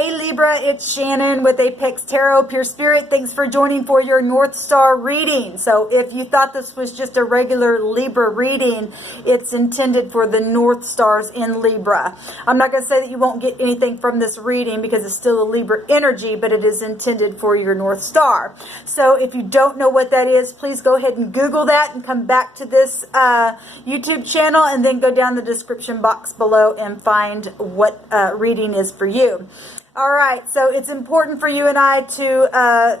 Hey Libra, it's Shannon with Apex Tarot Pure Spirit. Thanks for joining for your North Star reading. So if you thought this was just a regular Libra reading, it's intended for the North Stars in Libra. I'm not going to say that you won't get anything from this reading because it's still a Libra energy, but it is intended for your North Star. So if you don't know what that is, please go ahead and Google that and come back to this YouTube channel and then go down the description box below and find what reading is for you. All right, so it's important for you and I to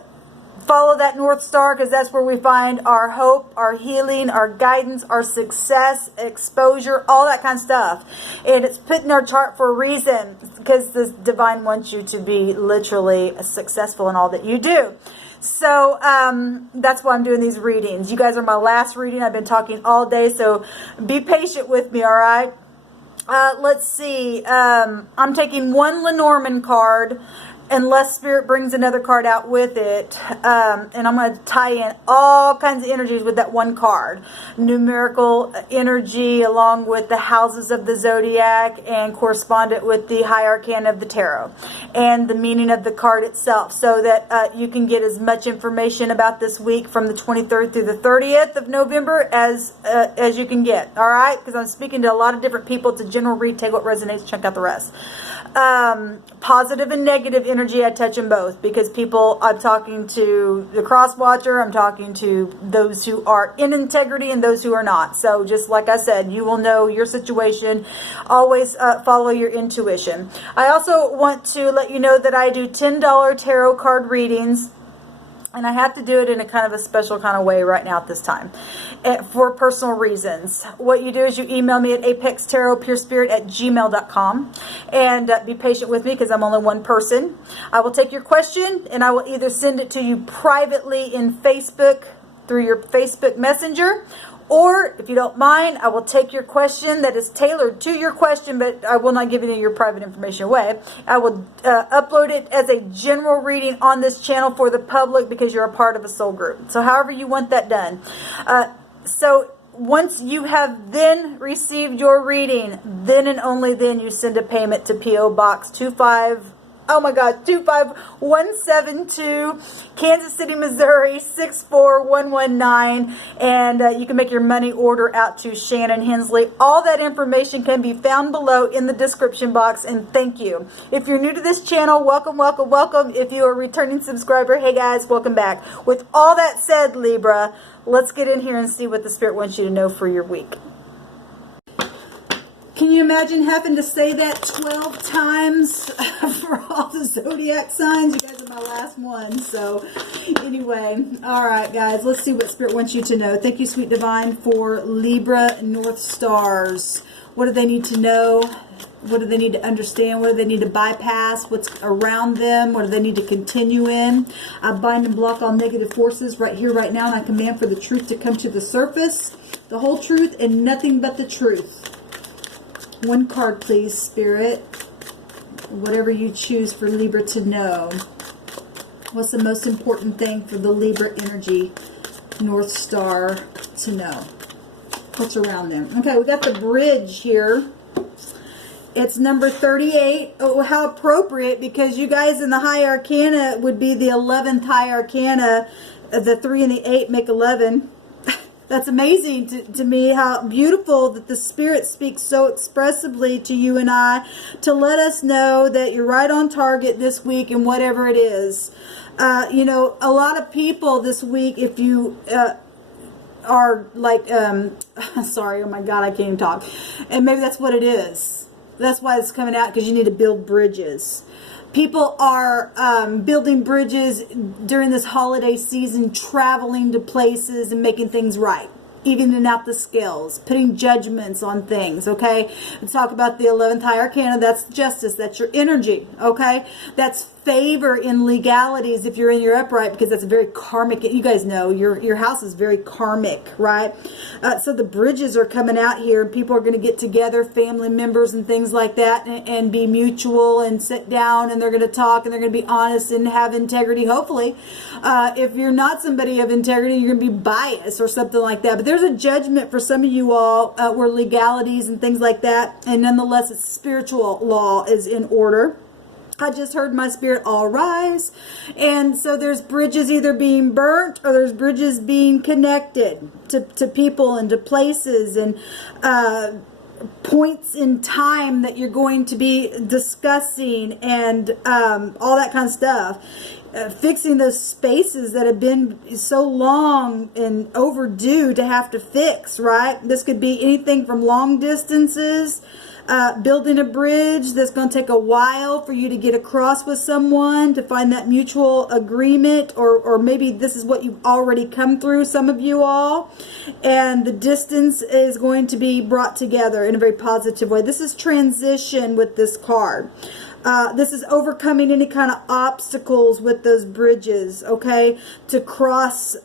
follow that North Star because that's where we find our hope, our healing, our guidance, our success, exposure, all that kind of stuff. And it's put in our chart for a reason because the divine wants you to be literally successful in all that you do. So that's why I'm doing these readings. You guys are my last reading. I've been talking all day, so be patient with me, all right? Let's see. I'm taking one Lenormand card unless Spirit brings another card out with it. And I'm going to tie in all kinds of energies with that one card. Numerical energy along with the houses of the zodiac and correspond it with the high arcana of the tarot and the meaning of the card itself so that you can get as much information about this week from the 23rd through the 30th of November as you can get. All right? Because I'm speaking to a lot of different people. It's a general read. Take what resonates, check out the rest. Positive and negative energy, I touch them both because people, I'm talking to the cross watcher, I'm talking to those who are in integrity and those who are not. So just like I said, you will know your situation. Always follow your intuition. I also want to let you know that I do $10 tarot card readings. And I have to do it in a kind of a special kind of way right now at this time for personal reasons. What you do is you email me at apextarotpurespirit@gmail.com and be patient with me because I'm only one person. I will take your question and I will either send it to you privately in Facebook through your Facebook Messenger, or if you don't mind, I will take your question that is tailored to your question, but I will not give any of your private information away. I will upload it as a general reading on this channel for the public because you're a part of a soul group. So however you want that done. So once you have then received your reading, then and only then you send a payment to P.O. Box 25172, Kansas City, Missouri 64119, and you can make your money order out to Shannon Hensley. All that information can be found below in the description box, and thank you. If you're new to this channel, welcome, welcome, welcome. If you're a returning subscriber, hey guys, welcome back. With all that said, Libra, let's get in here and see what the Spirit wants you to know for your week. Can you imagine having to say that 12 times for all the zodiac signs? You guys are my last one. So anyway, all right, guys, let's see what Spirit wants you to know. Thank you, Sweet Divine, for Libra North Stars. What do they need to know? What do they need to understand? What do they need to bypass? What's around them? What do they need to continue in? I bind and block all negative forces right here, right now, and I command for the truth to come to the surface, the whole truth, and nothing but the truth. One card, please, Spirit. Whatever you choose for Libra to know. What's the most important thing for the Libra energy North Star to know? What's around them? Okay, we got the bridge here. It's number 38. Oh, how appropriate, because you guys in the high arcana would be the 11th high arcana. The 3 and the 8 make 11. That's amazing to me, how beautiful that the Spirit speaks so expressively to you and I to let us know that you're right on target this week and whatever it is. You know, a lot of people this week, if you are like, sorry, oh my God, I can't even talk. And maybe that's what it is. That's why it's coming out, because you need to build bridges. People are building bridges during this holiday season, traveling to places and making things right. Evening out the scales, putting judgments on things, okay? Let's talk about the 11th high arcana. That's justice. That's your energy, okay? That's favor in legalities if you're in your upright, because that's a very karmic. You guys know your house is very karmic, right? So the bridges are coming out here, and people are going to get together, family members and things like that, and be mutual and sit down, and they're going to talk, and they're going to be honest and have integrity, hopefully. If you're not somebody of integrity, you're going to be biased or something like that. But there's a judgment for some of you all where legalities and things like that, and nonetheless, it's spiritual law is in order. I just heard my spirit, all rise. And so there's bridges either being burnt or there's bridges being connected to people and to places and points in time that you're going to be discussing and all that kind of stuff. Fixing those spaces that have been so long and overdue to have to fix, right? This could be anything from long distances, building a bridge that's going to take a while for you to get across with someone, to find that mutual agreement, or maybe this is what you've already come through, some of you all, and the distance is going to be brought together in a very positive way. This is transition with this card. This is overcoming any kind of obstacles with those bridges, okay, to cross,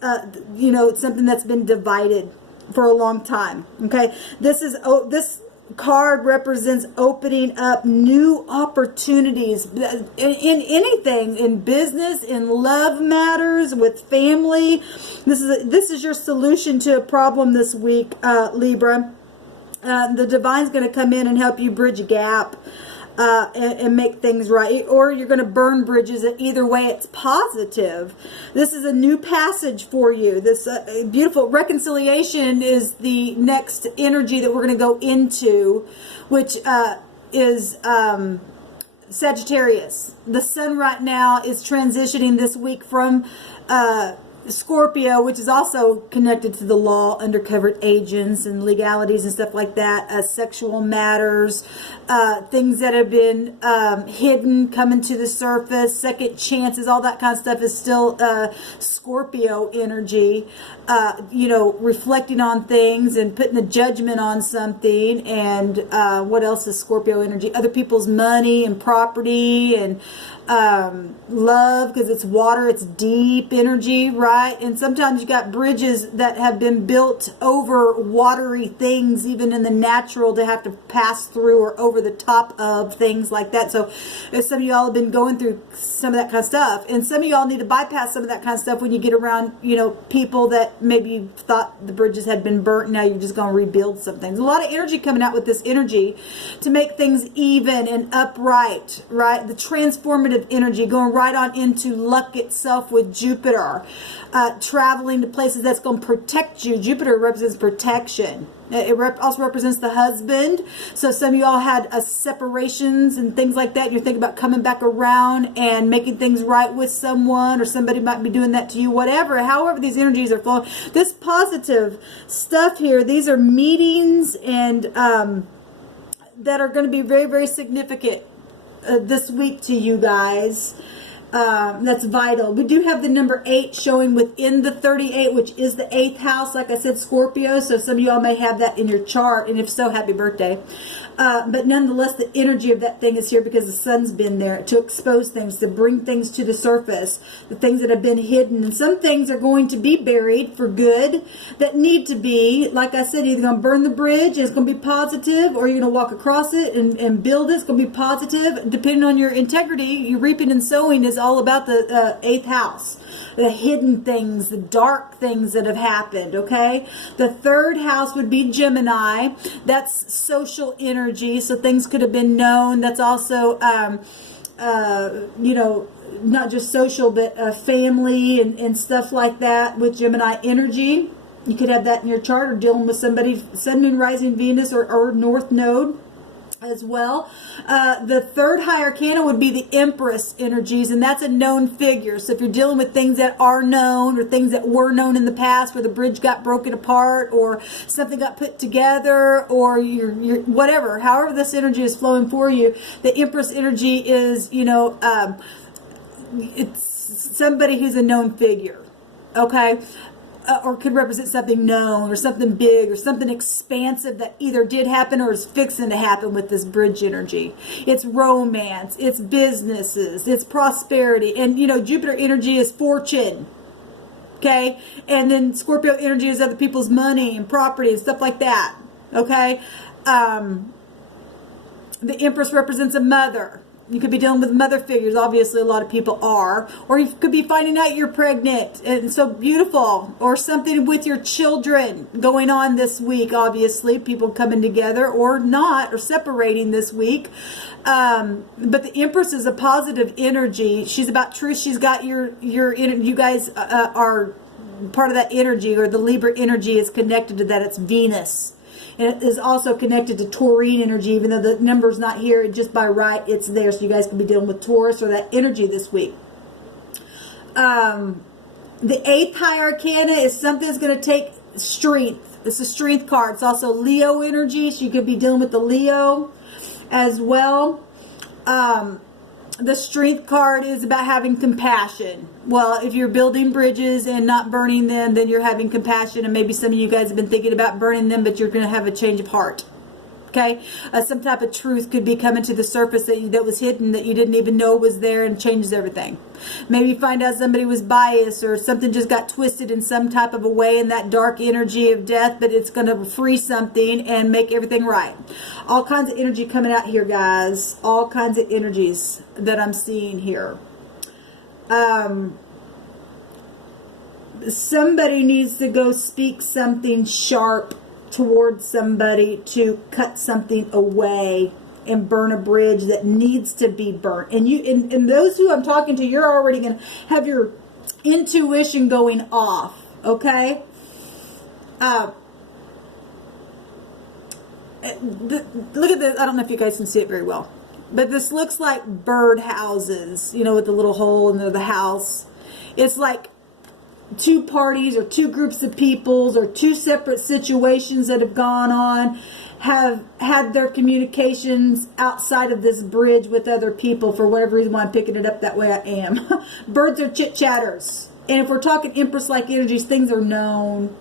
you know, something that's been divided for a long time, okay. This card represents opening up new opportunities in anything, in business, in love matters, with family. This is your solution to a problem this week, Libra. The divine's going to come in and help you bridge a gap. And make things right, or you're going to burn bridges. Either way, it's positive. This is a new passage for you. This beautiful reconciliation is the next energy that we're going to go into, which is Sagittarius. The sun right now is transitioning this week from Scorpio, which is also connected to the law, undercover agents and legalities and stuff like that, sexual matters, things that have been hidden coming to the surface, second chances, all that kind of stuff is still Scorpio energy, you know, reflecting on things and putting a judgment on something. And what else is Scorpio energy? Other people's money and property and love, because it's water, it's deep energy, right? And sometimes you got bridges that have been built over watery things, even in the natural, to have to pass through or over the top of things like that. So some of y'all have been going through some of that kind of stuff, and some of y'all need to bypass some of that kind of stuff when you get around, you know, people that maybe you thought the bridges had been burnt. Now you're just going to rebuild some things. A lot of energy coming out with this energy to make things even and upright, right? The transformative energy going right on into luck itself with Jupiter, traveling to places that's going to protect you. Jupiter represents protection. It also represents the husband. So some of you all had separations and things like that. You're thinking about coming back around and making things right with someone, or somebody might be doing that to you, whatever. However these energies are flowing. This positive stuff here, these are meetings and that are going to be very, very significant this week to you guys. That's vital. We do have the number 8 showing within the 38, which is the 8th house. Like I said, Scorpio. So some of y'all may have that in your chart. And if so, happy birthday. But nonetheless, the energy of that thing is here because the sun's been there to expose things, to bring things to the surface, the things that have been hidden. And some things are going to be buried for good that need to be, like I said, either going to burn the bridge and it's going to be positive, or you're going to walk across it and build it. It's going to be positive. Depending on your integrity, your reaping and sowing is all about the 8th house. The hidden things, the dark things that have happened, okay? The 3rd house would be Gemini. That's social energy, so things could have been known. That's also, you know, not just social, but family and stuff like that with Gemini energy. You could have that in your chart, or dealing with somebody, Sun, Moon, Rising, Venus, or North Node as well. The 3rd high arcana would be the Empress energies, and that's a known figure. So if you're dealing with things that are known, or things that were known in the past, where the bridge got broken apart, or something got put together, or you're whatever, however this energy is flowing for you, the Empress energy is, you know, it's somebody who's a known figure, okay? Or could represent something known, or something big, or something expansive that either did happen or is fixing to happen with this bridge energy. It's romance, it's businesses, it's prosperity. And, you know, Jupiter energy is fortune. Okay? And then Scorpio energy is other people's money and property and stuff like that. Okay? The Empress represents a mother. You could be dealing with mother figures. Obviously, a lot of people are. Or you could be finding out you're pregnant. And so beautiful. Or something with your children going on this week, obviously. People coming together or not, or separating this week. But the Empress is a positive energy. She's about truth. She's got you guys are part of that energy, or the Libra energy is connected to that. It's Venus. And it is also connected to Taurine energy, even though the number's not here, just by right, it's there. So you guys could be dealing with Taurus or that energy this week. The 8th High Arcana is something that's going to take strength. It's a strength card. It's also Leo energy, so you could be dealing with the Leo as well. The strength card is about having compassion. Well, if you're building bridges and not burning them, then you're having compassion. And maybe some of you guys have been thinking about burning them, but you're going to have a change of heart. Okay? Some type of truth could be coming to the surface that was hidden, that you didn't even know was there, and changes everything. Maybe you find out somebody was biased, or something just got twisted in some type of a way in that dark energy of death, but it's going to free something and make everything right. All kinds of energy coming out here, guys. All kinds of energies that I'm seeing here. Somebody needs to go speak something sharp towards somebody to cut something away and burn a bridge that needs to be burnt. And you, and those who I'm talking to, you're already going to have your intuition going off. Okay. Look at this. I don't know if you guys can see it very well, but this looks like bird houses, you know, with the little hole in the house. It's like two parties or two groups of peoples or two separate situations that have gone on, have had their communications outside of this bridge with other people. For whatever reason, why I'm picking it up that way, I am. Birds are chit-chatters. And if we're talking Empress-like energies, things are known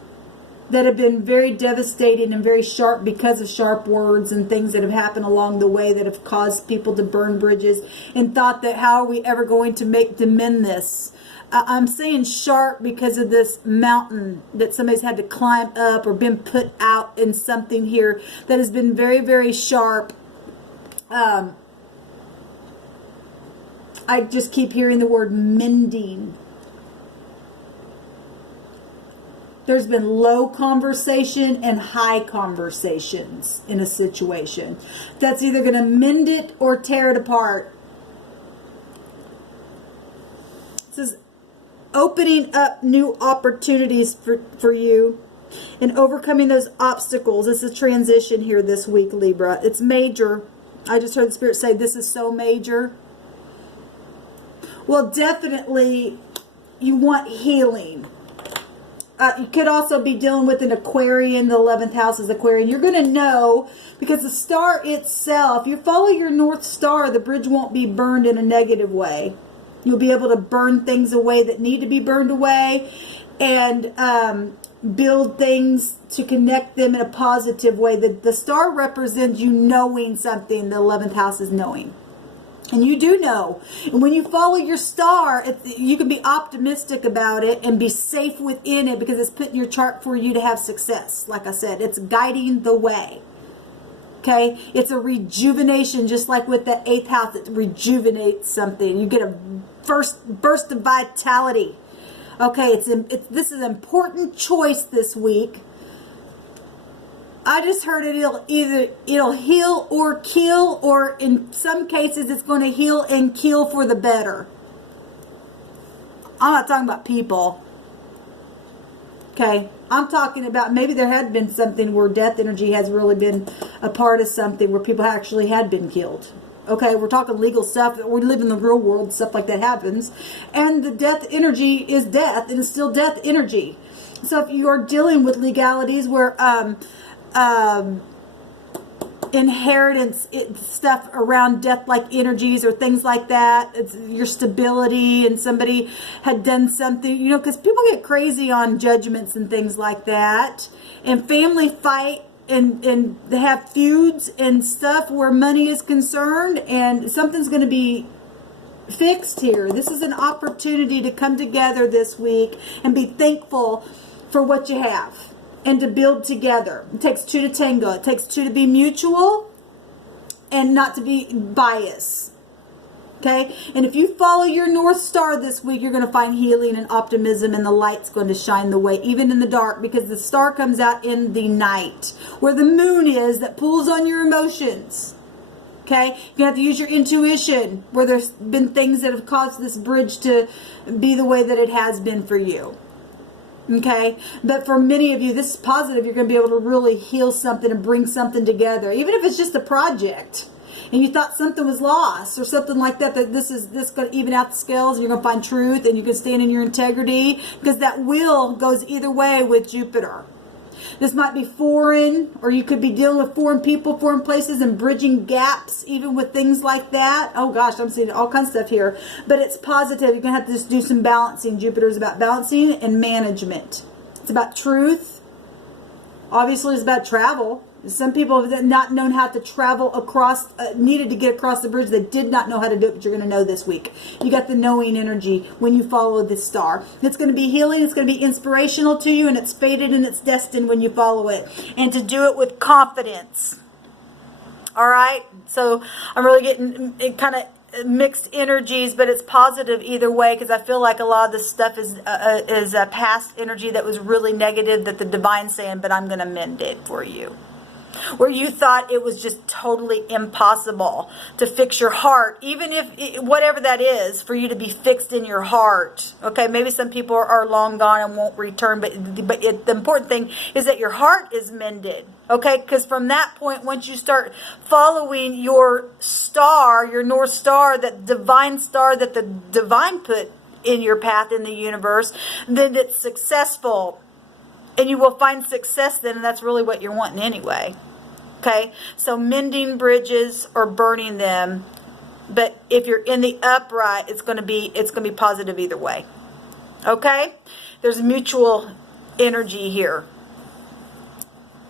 that have been very devastating and very sharp because of sharp words and things that have happened along the way that have caused people to burn bridges and thought that how are we ever going to mend this? I'm saying sharp because of this mountain that somebody's had to climb up or been put out in something here that has been very, very sharp. I just keep hearing the word mending. There's been low conversation and high conversations in a situation. That's either going to mend it or tear it apart. It says opening up new opportunities for you and overcoming those obstacles. It's a transition here this week, Libra. It's major. I just heard the Spirit say this is so major. Well, definitely you want healing. You could also be dealing with an Aquarian. The 11th house is Aquarian. You're going to know because the star itself, you follow your North Star, the bridge won't be burned in a negative way. You'll be able to burn things away that need to be burned away and build things to connect them in a positive way. The star represents you knowing something. The 11th house is knowing. And you do know. And when you follow your star, you can be optimistic about it and be safe within it because it's put in your chart for you to have success. Like I said, it's guiding the way. Okay? It's a rejuvenation, just like with that 8th house. It rejuvenates something. You get a first burst of vitality. Okay, this is an important choice this week. I just heard it'll heal or kill, or in some cases it's going to heal and kill for the better. I'm not talking about people. Okay, I'm talking about maybe there had been something where death energy has really been a part of something where people actually had been killed. Okay, we're talking legal stuff. We live in the real world. Stuff like that happens. And the death energy is death, and it's still death energy. So if you are dealing with legalities where inheritance stuff around death-like energies or things like that, it's your stability, and somebody had done something, you know, because people get crazy on judgments and things like that, and family fight and they have feuds and stuff where money is concerned, and something's going to be fixed here. This is an opportunity to come together this week and be thankful for what you have and to build together. It takes two to tango. It takes two to be mutual and not to be biased. Okay, and if you follow your North Star this week, you're going to find healing and optimism, and the light's going to shine the way, even in the dark, because the star comes out in the night, where the moon is, that pulls on your emotions. Okay, you're going to have to use your intuition, where there's been things that have caused this bridge to be the way that it has been for you. Okay, but for many of you, this is positive. You're going to be able to really heal something and bring something together, even if it's just a project. And you thought something was lost or something like that, that this going to even out the scales, and you're going to find truth, and you can stand in your integrity, because that will goes either way with Jupiter. This might be foreign, or you could be dealing with foreign people, foreign places, and bridging gaps, even with things like that. Oh gosh, I'm seeing all kinds of stuff here. But it's positive. You're going to have to just do some balancing. Jupiter is about balancing and management. It's about truth. Obviously, it's about travel. Some people have not known how to travel across, needed to get across the bridge. They did not know how to do it, but you're going to know this week. You got the knowing energy when you follow this star. It's going to be healing. It's going to be inspirational to you, and it's fated and it's destined when you follow it. And to do it with confidence. All right? So I'm really getting kind of mixed energies, but it's positive either way, because I feel like a lot of this stuff is past energy that was really negative, that the divine's saying, but I'm going to mend it for you. Where you thought it was just totally impossible to fix your heart, even if whatever that is, for you to be fixed in your heart. Okay, maybe some people are long gone and won't return, but the important thing is that your heart is mended. Okay, because from that point, once you start following your star, your North Star, that divine star that the divine put in your path in the universe, then it's successful. And you will find success then, and that's really what you're wanting anyway. Okay? So mending bridges or burning them. But if you're in the upright, it's going to be positive either way. Okay? There's mutual energy here.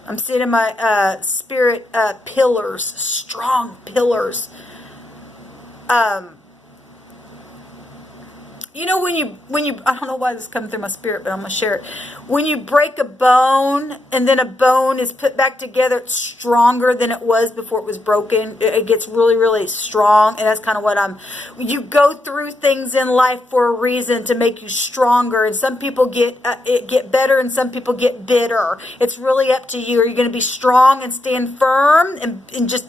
I'm seeing in my spirit pillars, strong pillars. You know, when you, I don't know why this is coming through my spirit, but I'm going to share it. When you break a bone, and then a bone is put back together, it's stronger than it was before it was broken. It gets really, really strong. And that's kind of what you go through things in life for a reason, to make you stronger. And some people get better, and some people get bitter. It's really up to you. Are you going to be strong and stand firm and just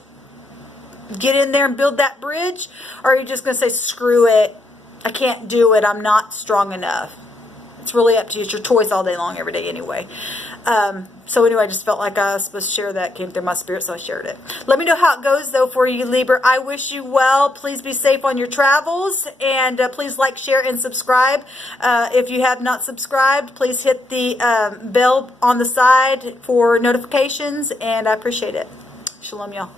get in there and build that bridge? Or are you just going to say, screw it? I can't do it. I'm not strong enough. It's really up to you. It's your choice all day long, every day anyway. So anyway, I just felt like I was supposed to share that. Came through my spirit, so I shared it. Let me know how it goes, though, for you, Libra. I wish you well. Please be safe on your travels. And please like, share, and subscribe. If you have not subscribed, please hit the bell on the side for notifications. And I appreciate it. Shalom, y'all.